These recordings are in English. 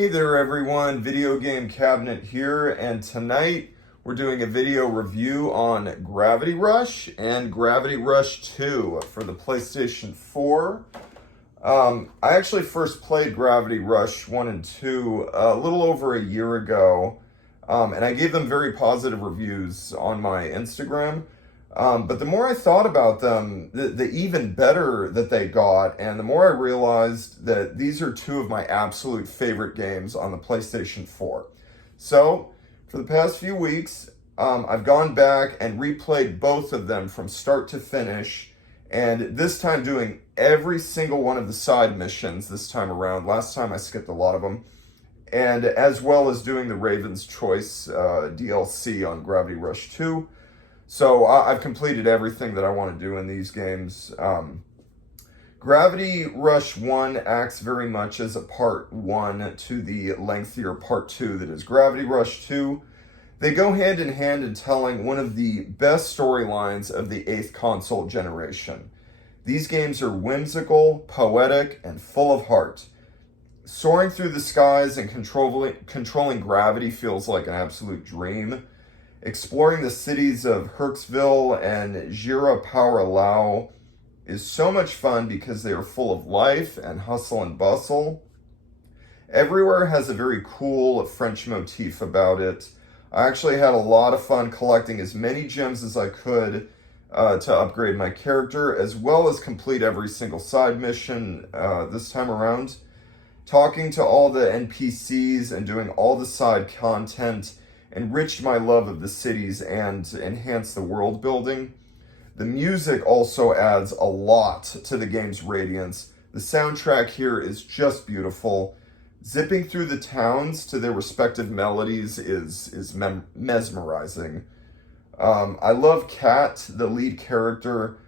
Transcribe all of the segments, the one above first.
Hey there everyone, Videogame Cabinet here, and tonight we're doing a video review on Gravity Rush and Gravity Rush 2 for the PlayStation 4. I actually first played Gravity Rush 1 and 2 a little over a year ago, and I gave them very positive reviews on my Instagram. But the more I thought about them, the even better that they got, and the more I realized that these are two of my absolute favorite games on the PlayStation 4. So, for the past few weeks, I've gone back and replayed both of them from start to finish, and this time doing every single one of the side missions this time around. Last time I skipped a lot of them. And as well as doing the Raven's Choice DLC on Gravity Rush 2. So I've completed everything that I want to do in these games. Gravity Rush 1 acts very much as a part 1 to the lengthier part 2 that is Gravity Rush 2. They go hand in hand in telling one of the best storylines of the 8th console generation. These games are whimsical, poetic, and full of heart. Soaring through the skies and controlling gravity feels like an absolute dream. Exploring the cities of Herxville and Jira is so much fun because they are full of life and hustle and bustle. Everywhere has a very cool French motif about it. I actually had a lot of fun collecting as many gems as I could to upgrade my character, as well as complete every single side mission this time around. Talking to all the NPCs and doing all the side content enriched my love of the cities and enhanced the world building. The music also adds a lot to the game's radiance. The soundtrack here is just beautiful. Zipping through the towns to their respective melodies is mesmerizing. I love Kat, the lead character.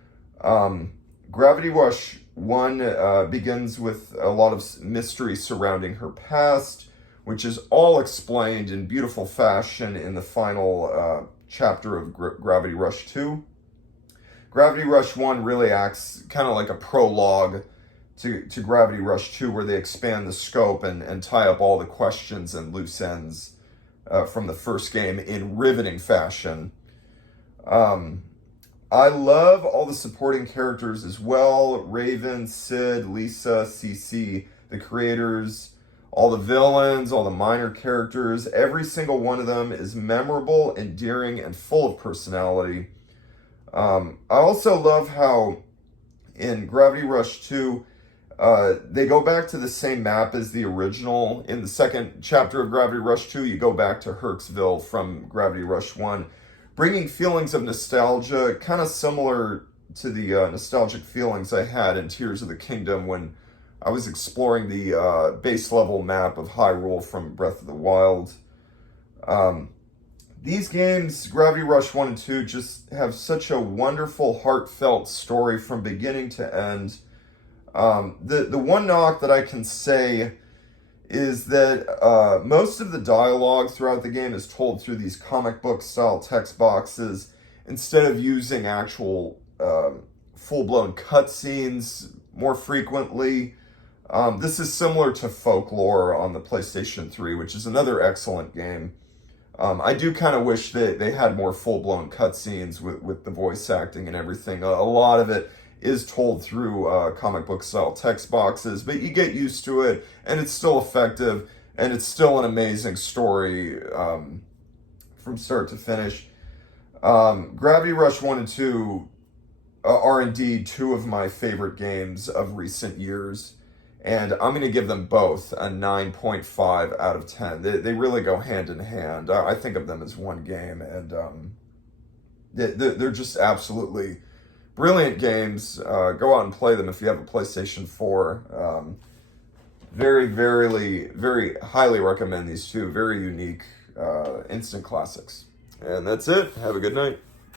Gravity Rush 1 begins with a lot of mystery surrounding her past, which is all explained in beautiful fashion in the final chapter of Gravity Rush 2. Gravity Rush 1 really acts kind of like a prologue to Gravity Rush 2, where they expand the scope and tie up all the questions and loose ends from the first game in riveting fashion. I love all the supporting characters as well. Raven, Sid, Lisa, CC, the creators, all the villains, all the minor characters. Every single one of them is memorable, endearing, and full of personality. I also love how in Gravity Rush 2, they go back to the same map as the original. In the second chapter of Gravity Rush 2, you go back to Herxville from Gravity Rush 1, bringing feelings of nostalgia, kind of similar to the nostalgic feelings I had in Tears of the Kingdom when I was exploring the base level map of Hyrule from Breath of the Wild. These games, Gravity Rush 1 and 2, just have such a wonderful, heartfelt story from beginning to end. The one knock that I can say is that most of the dialogue throughout the game is told through these comic book style text boxes instead of using actual full-blown cutscenes more frequently. This is similar to Folklore on the PlayStation 3, which is another excellent game. I do kind of wish that they had more full-blown cutscenes with the voice acting and everything. A lot of it is told through comic book style text boxes, but you get used to it, and it's still effective, and it's still an amazing story from start to finish. Gravity Rush 1 and 2 are indeed two of my favorite games of recent years. And I'm going to give them both a 9.5 out of 10. They really go hand in hand. I think of them as one game, and they're just absolutely brilliant games. Go out and play them if you have a PlayStation 4. Very highly recommend these two. Very unique instant classics. And that's it. Have a good night.